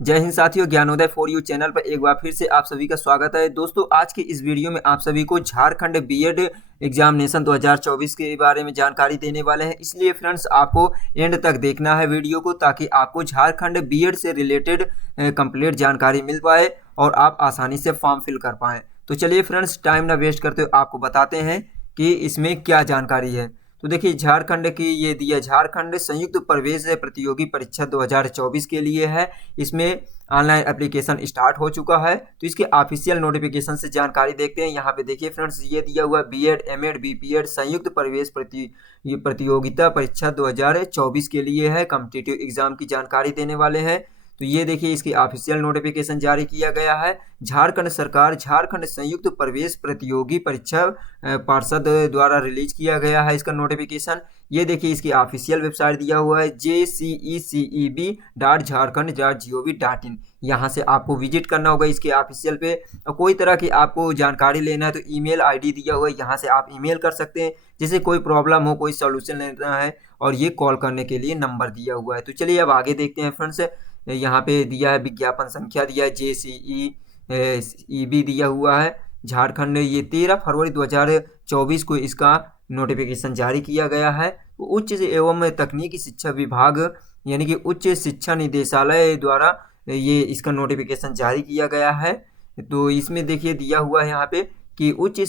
जय हिंद साथियों, Gyanodaya for you channel पर एक बार फिर से आप सभी का स्वागत है। दोस्तों, आज की इस वीडियो में आप सभी को झारखंड बीएड एग्जामिनेशन 2024 के बारे में जानकारी देने वाले हैं। इसलिए फ्रेंड्स, आपको एंड तक देखना है वीडियो को, ताकि आपको झारखंड बीएड से रिलेटेड कंप्लीट जानकारी मिल पाए और आप आसानी से फॉर्म फिल कर पाएँ। तो चलिए फ्रेंड्स, टाइम ना वेस्ट करते हुए आपको बताते हैं कि इसमें क्या जानकारी है। तो देखिए, झारखंड की ये दिया झारखंड संयुक्त प्रवेश प्रतियोगी परीक्षा 2024 के लिए है। इसमें ऑनलाइन एप्लीकेशन स्टार्ट हो चुका है। तो इसके ऑफिशियल नोटिफिकेशन से जानकारी देखते हैं। यहाँ पे देखिए फ्रेंड्स, ये दिया हुआ बीएड एमएड बीपीएड संयुक्त प्रवेश प्रतियोगिता परीक्षा 2024 के लिए है। कॉम्पिटिटिव एग्जाम की जानकारी देने वाले हैं। तो ये देखिए, इसकी ऑफिशियल नोटिफिकेशन जारी किया गया है। झारखंड सरकार झारखंड संयुक्त प्रवेश प्रतियोगी परीक्षा पार्षद द्वारा रिलीज किया गया है इसका नोटिफिकेशन। ये देखिए, इसकी ऑफिशियल वेबसाइट दिया हुआ है jceceb.jharkhand.gov.in। यहाँ से आपको विजिट करना होगा इसके ऑफिशियल पे। और कोई तरह की आपको जानकारी लेना है तो ईमेल आईडी दिया हुआ है, यहाँ से आप ईमेल कर सकते हैं। जैसे कोई प्रॉब्लम हो, कोई सोल्यूशन लेना है, और ये कॉल करने के लिए नंबर दिया हुआ है। तो चलिए अब आगे देखते हैं फ्रेंड्स। यहाँ पे दिया है विज्ञापन संख्या, दिया है JCEB दिया हुआ है झारखंड। ये 13 फरवरी 2024 को इसका नोटिफिकेशन जारी किया गया है। उच्च एवं तकनीकी शिक्षा विभाग यानी कि उच्च शिक्षा निदेशालय द्वारा ये इसका नोटिफिकेशन जारी किया गया है। तो इसमें देखिए दिया हुआ है यहाँ पे कि उच्च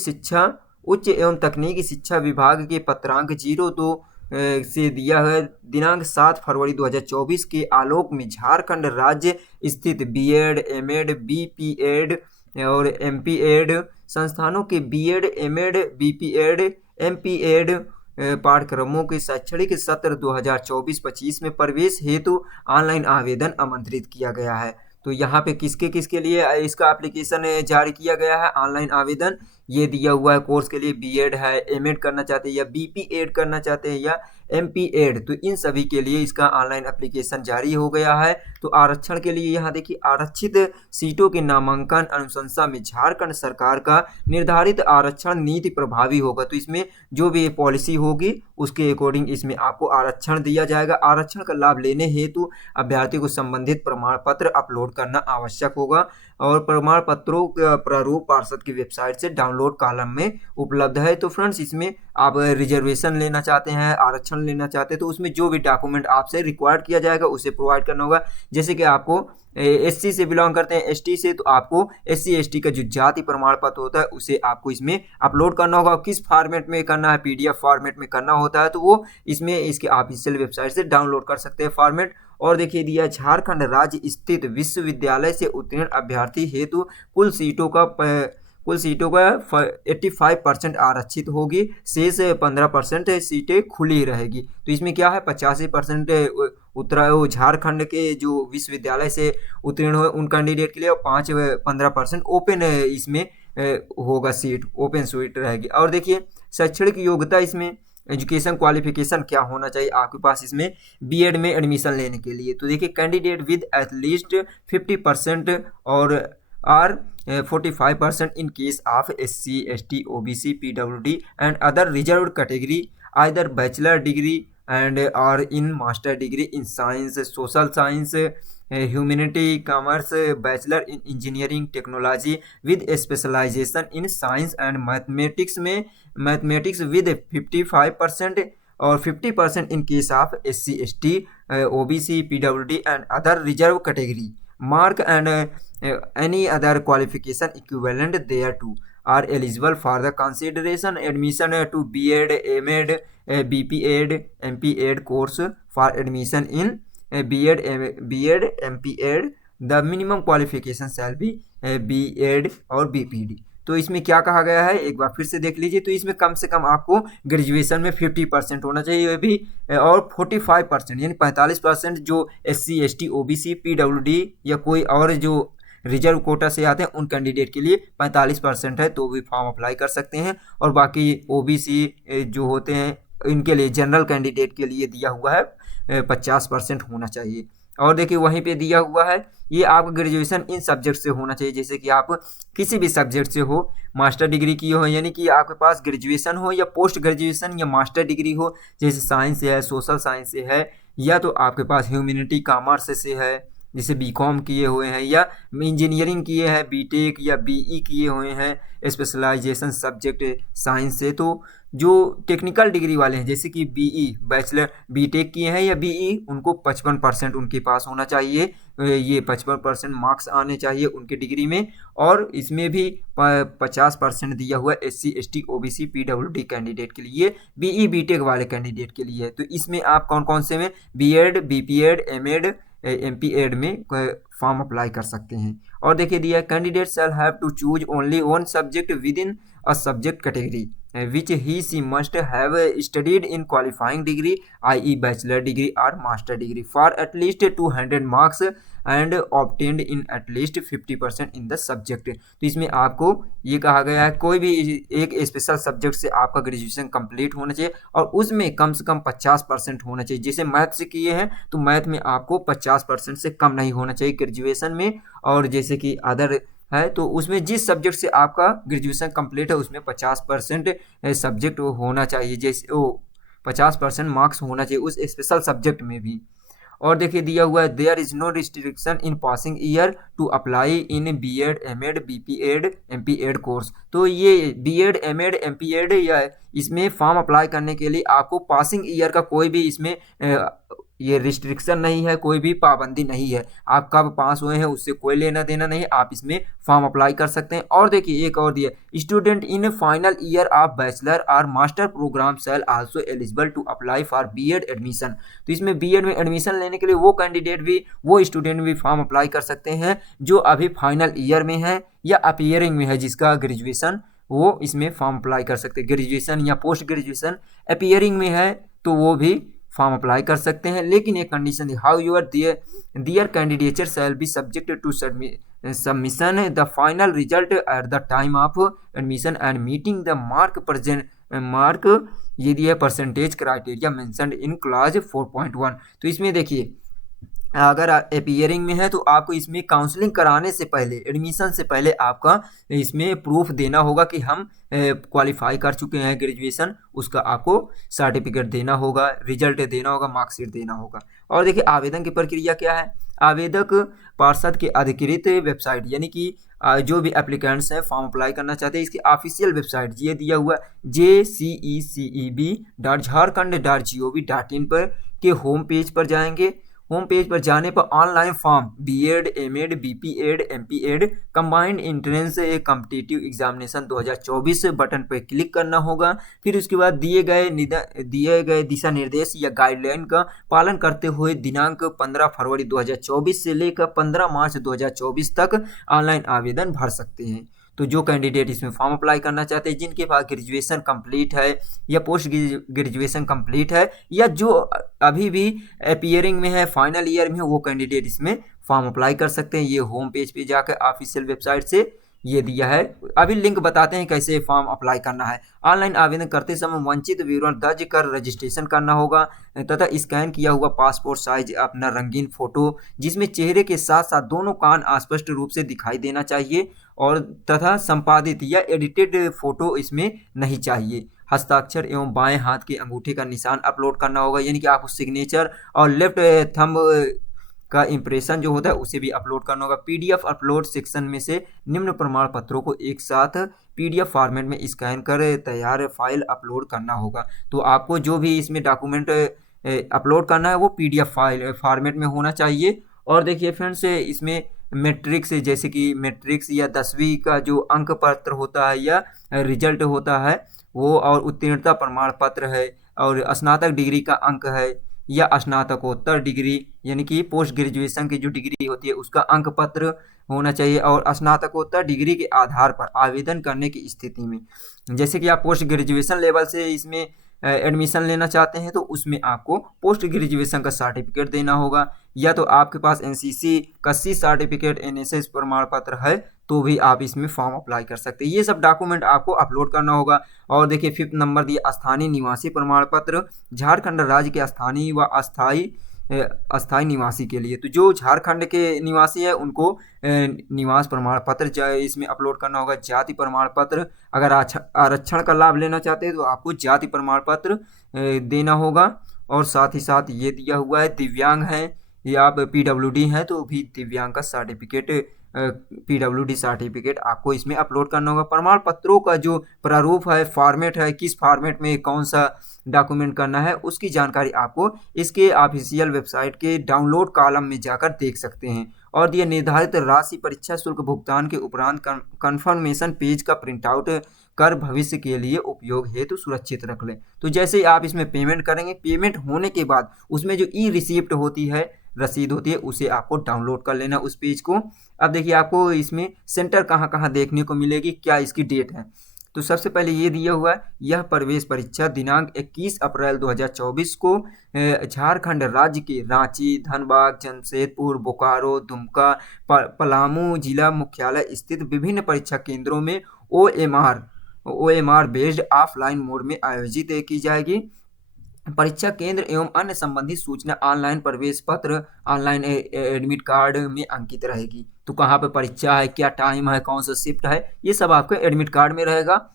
एवं तकनीकी शिक्षा विभाग के पत्रांक 02 से दिया है दिनांक 7 फरवरी 2024 के आलोक में झारखंड राज्य स्थित बीएड एमएड बीपीएड और एमपीएड संस्थानों के बीएड एमएड बीपीएड एमपीएड पाठ्यक्रमों के शैक्षणिक सत्र 2024-25 में प्रवेश हेतु ऑनलाइन आवेदन आमंत्रित किया गया है। तो यहाँ पे किसके लिए इसका एप्लीकेशन जारी किया गया है, ऑनलाइन आवेदन। ये दिया हुआ है कोर्स के लिए, बीएड है, एमएड करना चाहते हैं या बीपीएड करना चाहते हैं या एमपीएड, तो इन सभी के लिए इसका ऑनलाइन एप्लीकेशन जारी हो गया है। तो आरक्षण के लिए यहाँ देखिए, आरक्षित सीटों के नामांकन अनुशंसा में झारखंड सरकार का निर्धारित आरक्षण नीति प्रभावी होगा। तो इसमें जो भी पॉलिसी होगी उसके अकॉर्डिंग इसमें आपको आरक्षण दिया जाएगा। आरक्षण का लाभ लेने हेतु अभ्यर्थी को संबंधित प्रमाण पत्र अपलोड करना आवश्यक होगा, और प्रमाण पत्रों का प्रारूप पार्षद की वेबसाइट से डाउनलोड कॉलम में उपलब्ध है। तो फ्रेंड्स, इसमें आप रिजर्वेशन लेना चाहते हैं, आरक्षण लेना चाहते हैं, तो उसमें जो भी डॉक्यूमेंट आपसे रिक्वायर्ड किया जाएगा उसे प्रोवाइड करना होगा। जैसे कि आपको एससी से बिलोंग करते हैं, एसटी से, तो आपको एससी एसटी का जो जाति प्रमाण पत्र होता है उसे आपको इसमें अपलोड करना होगा। किस फॉर्मेट में करना है, पीडीएफ फॉर्मेट में करना होता है, तो वो इसमें इसके ऑफिशियल वेबसाइट से डाउनलोड कर सकते हैं फॉर्मेट। और देखिए दिया, झारखंड राज्य स्थित विश्वविद्यालय से उत्तीर्ण अभ्यर्थी हेतु कुल सीटों का 85% आरक्षित होगी, शेष 15% सीटें खुली रहेगी। तो इसमें क्या है, 85% झारखंड के जो विश्वविद्यालय से उत्तीर्ण हुए उन कैंडिडेट के लिए, और 15% ओपन इसमें होगा, सीट ओपन सीट रहेगी। और देखिए, शैक्षणिक योग्यता इसमें एजुकेशन क्वालिफिकेशन क्या होना चाहिए आपके पास इसमें बीएड में एडमिशन लेने के लिए। तो देखिए, कैंडिडेट विद एटलीस्ट 50% और are 45% in case of SC, ST, OBC, PWD and other reserved category, either bachelor degree and or in master degree in science, social science, humanity, commerce, bachelor in engineering technology with specialization in science and mathematics में mathematics with 55% और 50% in case of SC, ST, OBC, PWD and other reserved category mark and any other qualification equivalent thereto are eligible for the consideration admission to BEd, MEd, BPEd, MPEd course. For admission in BEd, MPEd, the minimum qualification shall be BEd और BPD। तो इसमें क्या कहा गया है, एक बार फिर से देख लीजिए। तो इसमें कम से कम आपको ग्रेजुएशन में 50% होना चाहिए, ये भी, और 45% यानी 45% जो SC, ST, OBC, PWD या कोई और जो रिजर्व कोटा से आते हैं उन कैंडिडेट के लिए 45% है, तो भी फॉर्म अप्लाई कर सकते हैं। और बाकी OBC जो होते हैं इनके लिए, जनरल कैंडिडेट के लिए दिया हुआ है 50% होना चाहिए। और देखिए, वहीं पे दिया हुआ है, ये आपका ग्रेजुएशन इन सब्जेक्ट से होना चाहिए। जैसे कि आप किसी भी सब्जेक्ट से हो, मास्टर डिग्री की हो, यानी कि आपके पास ग्रेजुएशन हो या पोस्ट ग्रेजुएशन या मास्टर डिग्री हो, जैसे साइंस से है, सोशल साइंस से है, या तो आपके पास ह्यूमैनिटी कॉमर्स से है, जैसे बीकॉम किए हुए हैं या इंजीनियरिंग किए हैं, बीटेक या बीई किए हुए हैं, स्पेशलाइजेशन सब्जेक्ट साइंस से, तो जो टेक्निकल डिग्री वाले हैं जैसे कि बीई बैचलर बीटेक किए हैं या बीई, उनको 55% उनके पास होना चाहिए। ये 55% मार्क्स आने चाहिए उनके डिग्री में। और इसमें भी 50% दिया हुआ SC ST OBC PWD candidate के लिए, बीई बीटेक वाले कैंडिडेट के लिए है। तो इसमें आप कौन कौन से में बीएड, बीपीएड, एमएड, एमपीएड में फॉर्म अप्लाई कर सकते हैं। और देखिए दिया, candidate shall have to choose only one subject within a subject category which he she must have studied in qualifying degree, i.e. bachelor degree or master degree for at least 200 marks and obtained in at least 50% in the subject। तो इसमें आपको ये कहा गया है कोई भी एक स्पेशल सब्जेक्ट से आपका ग्रेजुएशन कंप्लीट होना चाहिए और उसमें कम से कम 50% होना चाहिए। जैसे मैथ से किए हैं तो मैथ में आपको 50% से कम नहीं होना चाहिए ग्रेजुएशन में। और जैसे कि अदर है तो उसमें जिस सब्जेक्ट से आपका ग्रेजुएशन कंप्लीट है उसमें 50% सब्जेक्ट होना चाहिए, जैसे वो 50% मार्क्स होना चाहिए उस स्पेशल सब्जेक्ट में भी। और देखिए दिया हुआ है there is no restriction in passing year to apply in BEd, MEd, BPEd, MPEd course. तो ये बीएड, एमएड, एमपीएड या इसमें फॉर्म अप्लाई करने के लिए आपको पासिंग ईयर का कोई भी इसमें ये रिस्ट्रिक्शन नहीं है, कोई भी पाबंदी नहीं है। आप कब पास हुए हैं उससे कोई लेना देना नहीं, आप इसमें फॉर्म अप्लाई कर सकते हैं। और देखिए एक और दिया, student in final year of bachelor और master program shall also eligible to apply for BEd admission. तो इसमें बीएड में एडमिशन लेने के लिए वो कैंडिडेट भी, वो स्टूडेंट भी फॉर्म अप्लाई कर सकते हैं जो अभी फाइनल ईयर में है या अपीयरिंग में है, जिसका ग्रेजुएशन, वो इसमें फॉर्म अप्लाई कर सकते हैं। ग्रेजुएशन या पोस्ट ग्रेजुएशन अपीयरिंग में है तो वो भी फॉर्म अप्लाई कर सकते हैं। लेकिन एक कंडीशन है, however their candidature shall be subject to submission the final result at the time of admission and meeting the mark ये दिया percentage criteria mentioned in clause 4.1। तो इसमें देखिए अगर अपीयरिंग में है तो आपको इसमें काउंसलिंग कराने से पहले, एडमिशन से पहले आपका इसमें प्रूफ देना होगा कि हम क्वालिफाई कर चुके हैं ग्रेजुएशन, उसका आपको सर्टिफिकेट देना होगा, रिजल्ट देना होगा, मार्कशीट देना होगा। और देखिए आवेदन की प्रक्रिया क्या है, आवेदक पार्षद के अधिकृत वेबसाइट यानी कि जो भी एप्लीकेंट्स हैं फॉर्म अप्लाई करना चाहते हैं इसकी ऑफिशियल वेबसाइट ये दिया हुआ jceceb.jharkhand.gov.in पर के होम पेज पर जाएंगे। होम पेज पर जाने पर online form BEd, MEd, BPEd, MPEd combined entrance competitive examination 2024 button पर क्लिक करना होगा। फिर उसके बाद दिए गए दिशा निर्देश या गाइडलाइन का पालन करते हुए दिनांक 15 फरवरी 2024 से लेकर 15 मार्च 2024 तक ऑनलाइन आवेदन भर सकते हैं। तो जो कैंडिडेट इसमें फॉर्म अप्लाई करना चाहते हैं जिनके पास ग्रेजुएशन कंप्लीट है या पोस्ट ग्रेजुएशन कंप्लीट है या जो अभी भी अपीयरिंग में है, फाइनल ईयर में है, वो कैंडिडेट इसमें फॉर्म अप्लाई कर सकते हैं। ये होम पेज पे जाकर ऑफिशियल वेबसाइट से ये दिया है। अभी लिंक बताते हैं कैसे फॉर्म अप्लाई करना है। ऑनलाइन आवेदन करते समय वंचित विवरण दर्ज कर रजिस्ट्रेशन करना होगा तथा स्कैन किया हुआ पासपोर्ट साइज अपना रंगीन फोटो जिसमें चेहरे के साथ साथ दोनों कान स्पष्ट रूप से दिखाई देना चाहिए और तथा संपादित या एडिटेड फोटो इसमें नहीं चाहिए। हस्ताक्षर एवं बाएं हाथ के अंगूठे का निशान अपलोड करना होगा, यानी कि आपको सिग्नेचर और लेफ्ट थंब का इंप्रेशन जो होता है उसे भी अपलोड करना होगा। पीडीएफ अपलोड सेक्शन में से निम्न प्रमाण पत्रों को एक साथ पीडीएफ फॉर्मेट में स्कैन कर तैयार फाइल अपलोड करना होगा। तो आपको जो भी इसमें डॉक्यूमेंट अपलोड करना है वो पीडीएफ फाइल फॉर्मेट में होना चाहिए। और देखिए फ्रेंड्स इसमें मैट्रिक्स, जैसे कि मैट्रिक्स या 10वीं का जो अंक पत्र होता है या रिजल्ट होता है वो, और उत्तीर्णता प्रमाण पत्र है, और स्नातक डिग्री का अंक है या स्नातकोत्तर डिग्री यानी कि पोस्ट ग्रेजुएशन की जो डिग्री होती है उसका अंक पत्र होना चाहिए। और स्नातकोत्तर डिग्री के आधार पर आवेदन करने की स्थिति में, जैसे कि आप पोस्ट ग्रेजुएशन लेवल से इसमें एडमिशन लेना चाहते हैं तो उसमें आपको पोस्ट ग्रेजुएशन का सर्टिफिकेट देना होगा, या तो आपके पास एनसीसी का सी सर्टिफिकेट, एनएसएस प्रमाण पत्र है तो भी आप इसमें फॉर्म अप्लाई कर सकते हैं। ये सब डॉक्यूमेंट आपको अपलोड करना होगा। और देखिए 5th नंबर दिया स्थानीय निवासी प्रमाण पत्र, झारखंड राज्य के स्थानीय व अस्थायी निवासी के लिए, तो जो झारखंड के निवासी है उनको निवास प्रमाण पत्र इसमें अपलोड करना होगा। जाति प्रमाण पत्र, अगर आरक्षण का लाभ लेना चाहते हैं तो आपको जाति प्रमाण पत्र देना होगा। और साथ ही साथ ये दिया हुआ है दिव्यांग हैं या आप PWD हैं तो भी दिव्यांग का सर्टिफिकेट, PWD सर्टिफिकेट आपको इसमें अपलोड करना होगा। प्रमाण पत्रों का जो प्रारूप है, फॉर्मेट है, किस फॉर्मेट में कौन सा डॉक्यूमेंट करना है, उसकी जानकारी आपको इसके ऑफिशियल वेबसाइट के डाउनलोड कॉलम में जाकर देख सकते हैं। और यह निर्धारित राशि परीक्षा शुल्क भुगतान के उपरांत कन्फर्मेशन पेज का प्रिंट आउट कर भविष्य के लिए उपयोग हेतु सुरक्षित रख लें। तो जैसे ही आप इसमें पेमेंट करेंगे, पेमेंट होने के बाद उसमें जो ई रिसिप्ट होती है, रसीद होती है, उसे आपको डाउनलोड कर लेना उस पेज को। अब देखिए आपको इसमें सेंटर कहाँ कहाँ देखने को मिलेगी, क्या इसकी डेट है। तो सबसे पहले ये दिया हुआ है, यह प्रवेश परीक्षा दिनांक 21 अप्रैल 2024 को झारखंड राज्य के रांची, धनबाद, जमशेदपुर, बोकारो, दुमका, पलामू जिला मुख्यालय स्थित विभिन्न परीक्षा केंद्रों में OMR बेस्ड ऑफलाइन मोड में आयोजित की जाएगी। परीक्षा केंद्र एवं अन्य संबंधित सूचना ऑनलाइन प्रवेश पत्र, ऑनलाइन एडमिट कार्ड में अंकित रहेगी। तो कहाँ पे परीक्षा है, क्या टाइम है, कौन सा शिफ्ट है, ये सब आपके एडमिट कार्ड में रहेगा।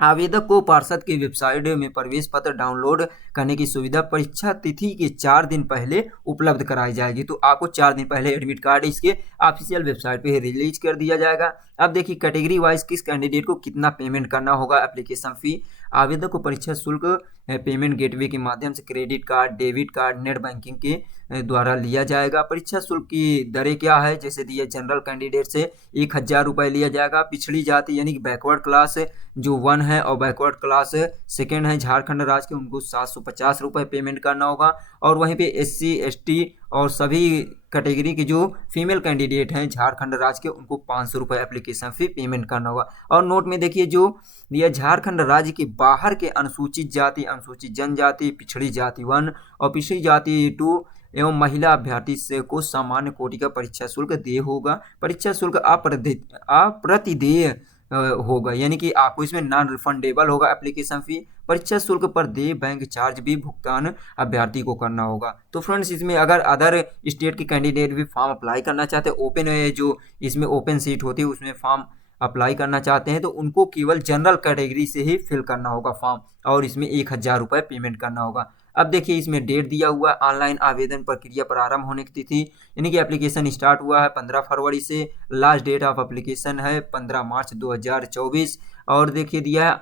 आवेदक को पार्षद की वेबसाइट में प्रवेश पत्र डाउनलोड करने की सुविधा परीक्षा तिथि के 4 दिन पहले उपलब्ध कराई जाएगी। तो आपको 4 दिन पहले एडमिट कार्ड इसके ऑफिशियल वेबसाइट पे रिलीज कर दिया जाएगा। अब देखिए कैटेगरी वाइज किस कैंडिडेट को कितना पेमेंट करना होगा एप्लीकेशन फी। आवेदक को परीक्षा शुल्क पेमेंट गेटवे के माध्यम से credit card, debit card, net banking के द्वारा लिया जाएगा। परीक्षा शुल्क की दरें क्या है, जैसे दिए जनरल कैंडिडेट से 1000 रुपये लिया जाएगा। पिछड़ी जाति यानी कि बैकवर्ड क्लास जो 1 है और बैकवर्ड क्लास 2 है झारखंड राज्य के, उनको 750 रुपये पेमेंट करना होगा। और वहीं पे SC ST और सभी कैटेगरी के जो फीमेल कैंडिडेट हैं झारखंड राज्य के, उनको 500 रुपये एप्लीकेशन फी पेमेंट करना होगा। और नोट में देखिए जो यह झारखंड राज्य के बाहर के अनुसूचित जाति, अनुसूचित जनजाति, पिछड़ी जाति 1 और पिछड़ी जाति 2 एवं महिला अभ्यर्थी से को सामान्य कोटि का परीक्षा शुल्क देय होगा। परीक्षा शुल्क अप्रतिदेय होगा, यानी कि आपको इसमें नॉन रिफंडेबल होगा एप्लीकेशन फी। परीक्षा शुल्क पर देय बैंक चार्ज भी भुगतान अभ्यर्थी को करना होगा। तो फ्रेंड्स इसमें अगर अदर स्टेट के कैंडिडेट भी फॉर्म अप्लाई करना चाहते हैं, ओपन जो इसमें ओपन सीट होती है उसमें फॉर्म अप्लाई करना चाहते हैं, तो उनको केवल जनरल कैटेगरी से ही फिल करना होगा फॉर्म, और इसमें 1000 रुपये पेमेंट करना होगा। अब देखिए इसमें डेट दिया हुआ है, ऑनलाइन आवेदन प्रक्रिया प्रारंभ होने की तिथि, यानी कि एप्लीकेशन स्टार्ट हुआ है 15 फरवरी से, लास्ट डेट ऑफ एप्लीकेशन है 15 मार्च 2024। और देखिए दिया है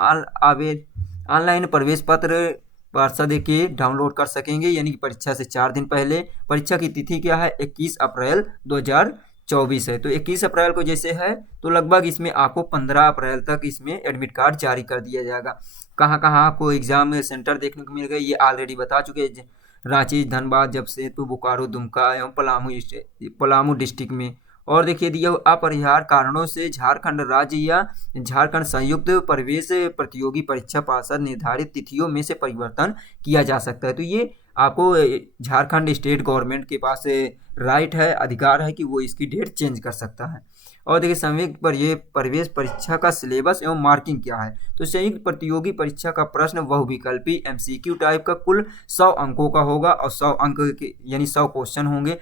ऑनलाइन प्रवेश पत्र पार्षद के डाउनलोड कर सकेंगे, यानी कि परीक्षा से 4 दिन पहले। परीक्षा की तिथि क्या है, 21 अप्रैल 2024 है। तो 21 अप्रैल को जैसे है तो लगभग इसमें आपको 15 अप्रैल तक इसमें एडमिट कार्ड जारी कर दिया जाएगा। कहाँ कहाँ आपको एग्जाम सेंटर देखने को मिल गए ये ऑलरेडी बता चुके हैं, रांची, धनबाद, जमशेदपुर, बोकारो, दुमका एवं पलामू डिस्ट्रिक्ट में। और देखिए दिया अपरिहार्य कारणों से झारखंड राज्य या झारखंड संयुक्त प्रवेश प्रतियोगी परीक्षा पार्षद निर्धारित तिथियों में से परिवर्तन किया जा सकता है। तो ये आपको झारखंड स्टेट गवर्नमेंट के पास राइट है, अधिकार है कि वो इसकी डेट चेंज कर सकता है। और देखिए संयुक्त पर ये प्रवेश परीक्षा का सिलेबस एवं मार्किंग क्या है। तो संयुक्त प्रतियोगी परीक्षा का प्रश्न बहुविकल्पी MCQ टाइप का कुल 100 अंकों का होगा, और 100 अंक के यानी 100 क्वेश्चन होंगे।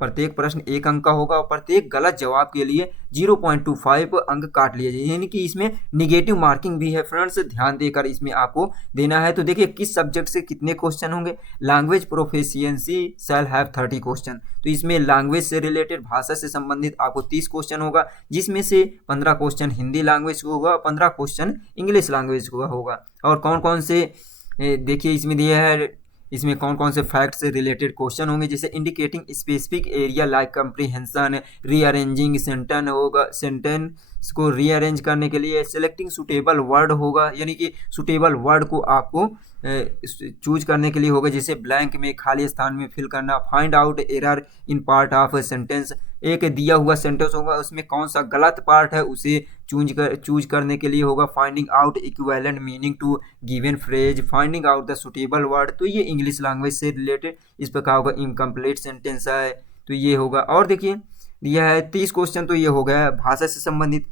प्रत्येक प्रश्न 1 अंक का होगा, और प्रत्येक गलत जवाब के लिए 0.25 अंक काट लिए जाएंगे, यानी कि इसमें निगेटिव मार्किंग भी है। फ्रेंड्स ध्यान देकर इसमें आपको देना है। तो देखिए किस सब्जेक्ट से कितने क्वेश्चन होंगे। Language proficiency shall have 30 question, तो इसमें लैंग्वेज से रिलेटेड, भाषा से संबंधित आपको 30 क्वेश्चन होगा, जिसमें से 15 क्वेश्चन हिंदी लैंग्वेज को होगा, 15 क्वेश्चन इंग्लिश लैंग्वेज को होगा। और कौन कौन से देखिए इसमें दिया है, इसमें कौन कौन से फैक्ट से रिलेटेड क्वेश्चन होंगे, जैसे indicating specific area like comprehension, rearranging sentence होगा, सेंटेंस को रीअरेंज करने के लिए सिलेक्टिंग सुटेबल वर्ड होगा, यानी कि सुटेबल वर्ड को आपको चूज करने के लिए होगा, जैसे ब्लैंक में खाली स्थान में फिल करना, find out error in part of sentence, एक दिया हुआ सेंटेंस होगा उसमें कौन सा गलत पार्ट है उसे चूज करने के लिए होगा, finding out equivalent meaning to given phrase, finding out the suitable word, तो ये इंग्लिश लैंग्वेज से रिलेटेड। इस प्रकार होगा इनकम्प्लीट सेंटेंस है तो ये होगा। और देखिए दिया है 30 क्वेश्चन, तो ये हो गया भाषा से संबंधित।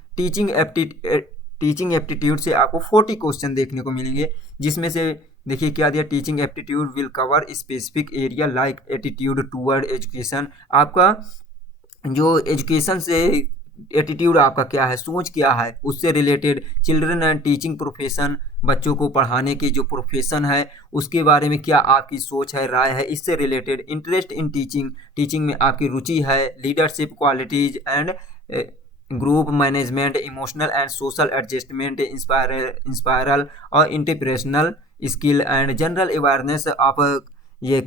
टीचिंग एप्टीट्यूड से आपको 40 क्वेश्चन देखने को मिलेंगे, जिसमें से देखिए क्या दिया, teaching aptitude will cover specific area like attitude toward education, आपका जो एजुकेशन से एटीट्यूड आपका क्या है, सोच क्या है, उससे related. Children and teaching profession, बच्चों को पढ़ाने की जो प्रोफेशन है उसके बारे में क्या आपकी सोच है, राय है, इससे related. Interest in teaching, teaching में आपकी रुचि है। Leadership qualities and group management, emotional and social adjustment, inspirational और interpersonal skill and general awareness of ये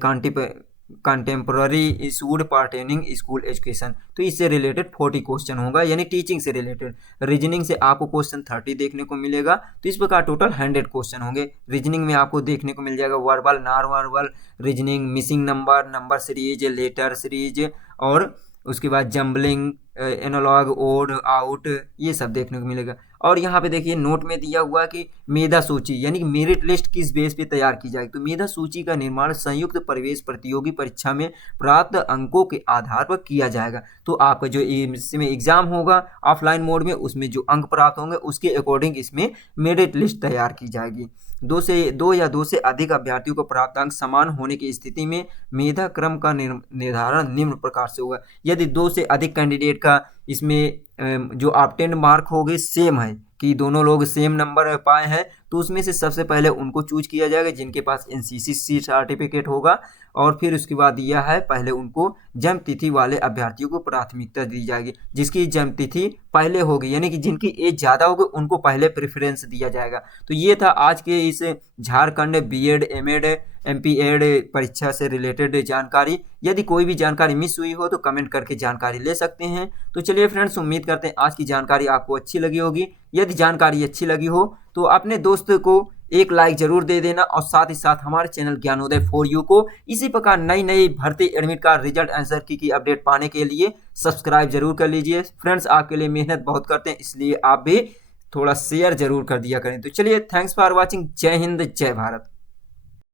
contemporary issues pertaining school education. तो इससे रिलेटेड 40 क्वेश्चन होगा, यानी टीचिंग से रिलेटेड। रीजनिंग से आपको क्वेश्चन 30 देखने को मिलेगा। तो इस प्रकार टोटल 100 क्वेश्चन होंगे। रीजनिंग में आपको देखने को मिल जाएगा verbal, non verbal reasoning, missing number, number series, letter series, और उसके बाद जम्बलिंग, एनालॉग, ओड, आउट, ये सब देखने को मिलेगा। और यहाँ पे देखिए नोट में दिया हुआ कि मेधा सूची यानी कि मेरिट लिस्ट किस बेस पे तैयार की जाएगी। तो मेधा सूची का निर्माण संयुक्त प्रवेश प्रतियोगी परीक्षा में प्राप्त अंकों के आधार पर किया जाएगा। तो आपका जो इसमें एग्जाम होगा ऑफलाइन मोड में, उसमें जो अंक प्राप्त होंगे उसके अकॉर्डिंग इसमें मेरिट लिस्ट तैयार की जाएगी। दो या दो से अधिक अभ्यर्थियों को प्राप्त अंक समान होने की स्थिति में मेधा क्रम का निर्धारण निम्न प्रकार से होगा। यदि 2 से अधिक कैंडिडेट का इसमें जो ऑब्टेन्ड मार्क हो गए सेम है कि दोनों लोग सेम नंबर पाए हैं, तो उसमें से सबसे पहले उनको चूज किया जाएगा जिनके पास एनसीसी सर्टिफिकेट होगा, और फिर उसके बाद यह है पहले उनको जन्म तिथि वाले अभ्यर्थियों को प्राथमिकता दी जाएगी। जिसकी जन्म तिथि पहले होगी यानी कि जिनकी एज ज़्यादा होगी उनको पहले प्रेफरेंस दिया जाएगा। तो ये था आज के इस झारखंड बीएड, एमएड, एमपीएड परीक्षा से रिलेटेड जानकारी। यदि कोई भी जानकारी मिस हुई हो तो कमेंट करके जानकारी ले सकते हैं। तो चलिए फ्रेंड्स, उम्मीद करते हैं आज की जानकारी आपको अच्छी लगी होगी। यदि जानकारी अच्छी लगी हो तो अपने दोस्त को एक लाइक जरूर दे देना, और साथ ही साथ हमारे चैनल ज्ञानोदय फॉर यू को इसी प्रकार नई नई भर्ती एडमिट कार्ड रिजल्ट आंसर की अपडेट पाने के लिए सब्सक्राइब जरूर कर लीजिए। फ्रेंड्स, आपके लिए मेहनत बहुत करते हैं, इसलिए आप भी थोड़ा शेयर जरूर कर दिया करें। तो चलिए, थैंक्स फॉर वॉचिंग। जय हिंद, जय भारत।